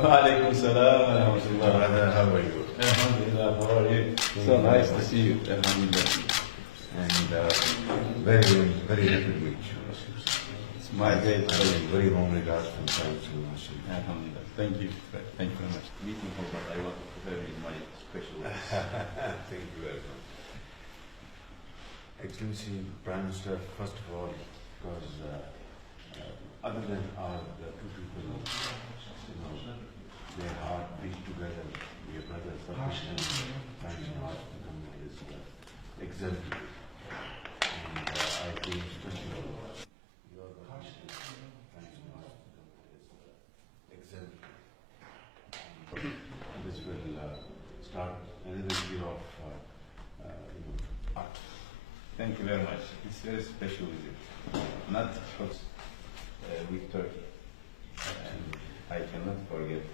Walaikum salam wa rahmatullah. Brother, how are you? Alhamdulillah, how are you? So nice to see you. Alhamdulillah. And very happy to meet you. It's my day. Very warm regards from Saudi University. Alhamdulillah. Thank you. Thank you very much. Meeting for what I want to prepare in my special ways. Thank you very much. Excellency, Prime Minister, first of all, because other than the two people, their heart beat together, your brother Satish and Prime Heart is exemplary. And I feel especially your passion, Prime Heart is exemplary. And this will start another year of art. Thank you very much. It's very special visit. Not because with Turkey. And I cannot forget